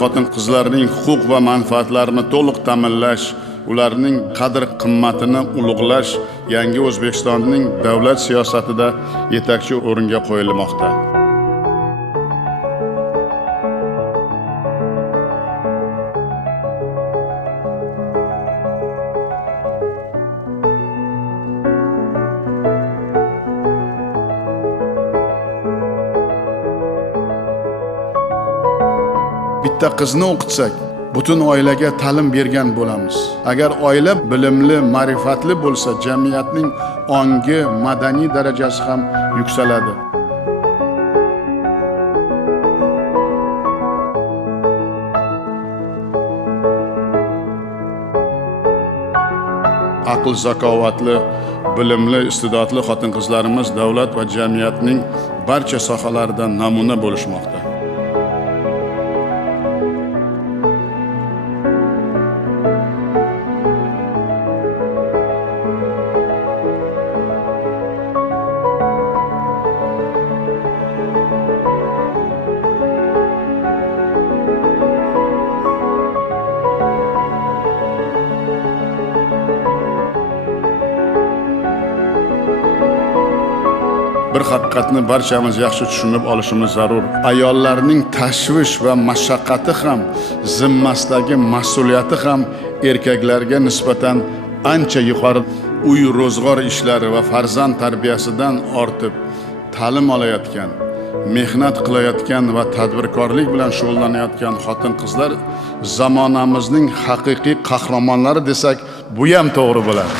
xotin-qizlarning huquq va manfaatlarini to'liq ta'minlash, ularning qadr-qimmatini ulug'lash yangi O'zbekistonning davlat siyosatida yetakchi o'ringa qo'yilmoqda. Bitta qizni o'qitsak, butun oilaga ta'lim bergan bo'lamiz. Agar oila bilimli, ma'rifatli bo'lsa, jamiyatning ongi, madaniy darajasi ham yuksaladi. Aql zakovatli, bilimli, iste'dodli xotin-qizlarimiz davlat va jamiyatning barcha sohalarida namuna bo'lishmoqda. Bir haqiqatni barchamiz yaxshi tushunib olishimiz zarur. Ayollarning tashvish va mashaqqati ham, zimmasidagi mas'uliyati ham erkaklarga nisbatan ancha yuqori. Uy ro'zg'or ishlari va farzand tarbiyasidan ortib ta'lim olayotgan, mehnat qilayotgan va tadbirkorlik bilan shug'ullanayotgan xotin-qizlar zamonamizning haqiqiy qahramonlari desak, bu ham to'g'ri bo'ladi.